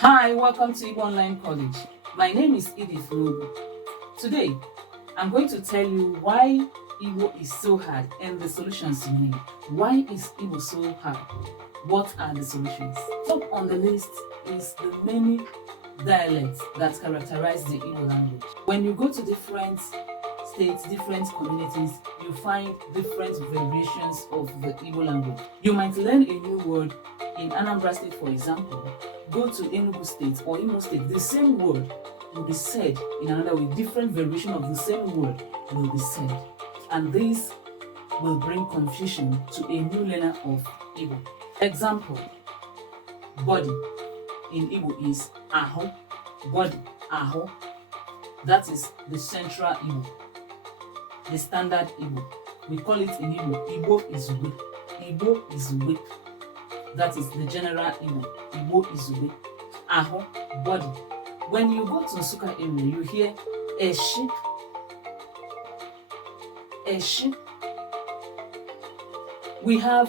Hi, welcome to Igbo Online College. My name is Edith Nobu. Today, I'm going to tell you why Igbo is so hard and the solutions you need. Why is Igbo so hard? What are the solutions? Top on the list is the many dialects that characterize the Igbo language. When you go to different states, different communities, you find different variations of the Igbo language. You might learn a new word in Anambra State, for example. Go to Enugu State or Imo State, the same word will be said in another way. Different variation of the same word will be said. And this will bring confusion to a new learner of Igbo. Example, body in Igbo is aho. Body, aho. That is the central Igbo, the standard Igbo. We call it in Igbo, Igbo is we. Igbo is we. That is the general Igbo. Igbo is we. Aho, body. When you go to Nsukka area, you hear eshi, eshi. We have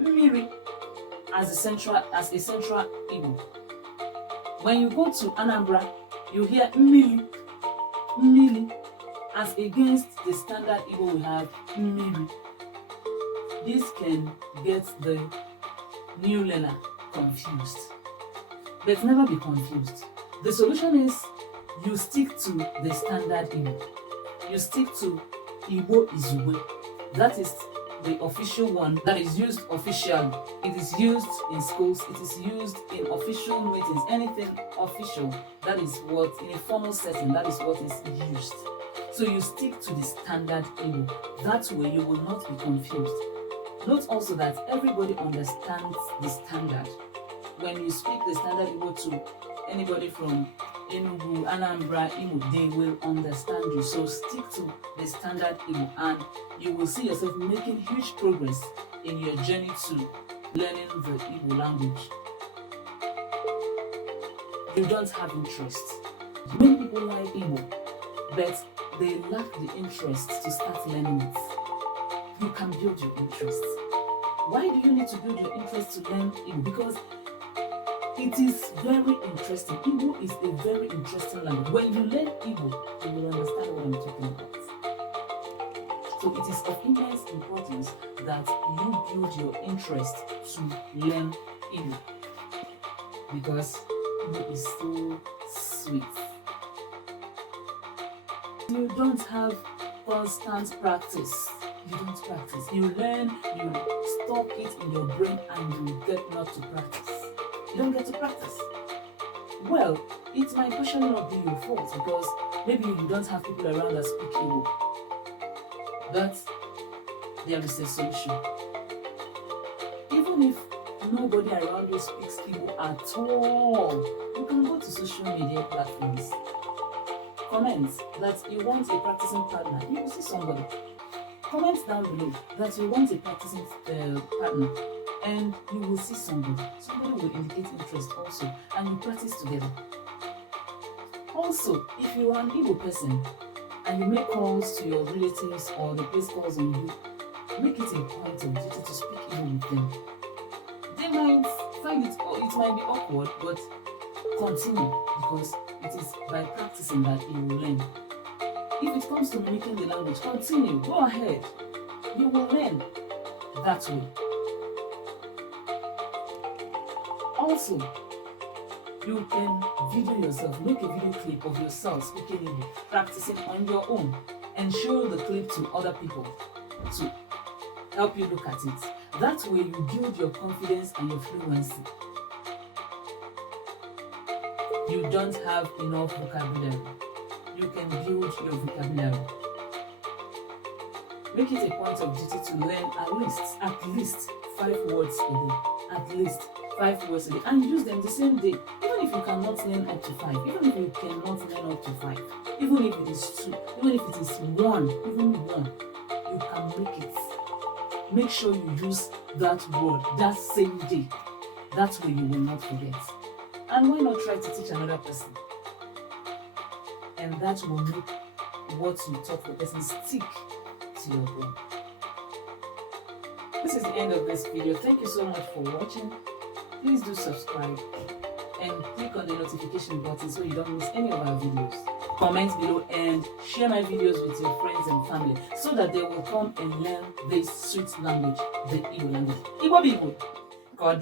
mmiri as a central Igbo. When you go to Anambra, you hear mmili, mmili. As against the standard Igbo, we have mmiri. This can get the new learner confused. But never be confused. The solution is you stick to the standard Igbo. You stick to Igbo Izugbe. That is the official one that is used officially. It is used in schools, it is used in official meetings, anything official. That is what, in a formal setting, that is what is used. So you stick to the standard Igbo. That way you will not be confused. Note also that everybody understands the standard. When you speak the standard Igbo to anybody from Enugu, Anambra, Imo, they will understand you. So stick to the standard Igbo and you will see yourself making huge progress in your journey to learning the Igbo language. You don't have interest. Many people like Igbo, but they lack the interest to start learning it. You can build your interest. Why do you need to build your interest to learn Igbo? Because it is very interesting. Igbo is a very interesting language. When you learn Igbo, you will understand what I'm talking about. So it is of immense importance that you build your interest to learn Igbo. Because Igbo is so sweet. You don't have constant practice. You don't practice. You learn, you stock it in your brain and you get not to practice. You don't get to practice. Well, it might partially not be your fault because maybe you don't have people around that speak Igbo. But there is a solution. Even if nobody around you speaks Igbo at all, you can go to social media platforms. Comment that you want a practicing partner. You will see somebody. Comment down below that you want a practicing partner and you will see somebody. Somebody will indicate interest also and you practice together. Also, if you are an Igbo person and you make calls to your relatives or they place calls on you, make it a point of duty to speak Igbo with them. They might find it, or it might be awkward, but continue because it is by practicing that you will learn. If it comes to mimicking the language, continue, go ahead. You will learn that way. Also, you can video yourself, make a video clip of yourself speaking Igbo, practicing on your own, and show the clip to other people to help you look at it. That way you build your confidence and your fluency. You don't have enough vocabulary. You can build your vocabulary. Make it a point of duty to learn at least 5 words a day. At least 5 words a day. And use them the same day. Even if you cannot learn up to 5. Even if you cannot learn up to 5. Even if it is 2. Even if it is 1. Even 1. You can make it. Make sure you use that word that same day. That way you will not forget. And why not try to teach another person? And that will make what you taught the person stick to your brain. This is the end of this video. Thank you so much for watching. Please do subscribe. and click on the notification button so you don't miss any of our videos. Comment below and share my videos with your friends and family so that they will come and learn this sweet language, the Igbo language. Igbo people, God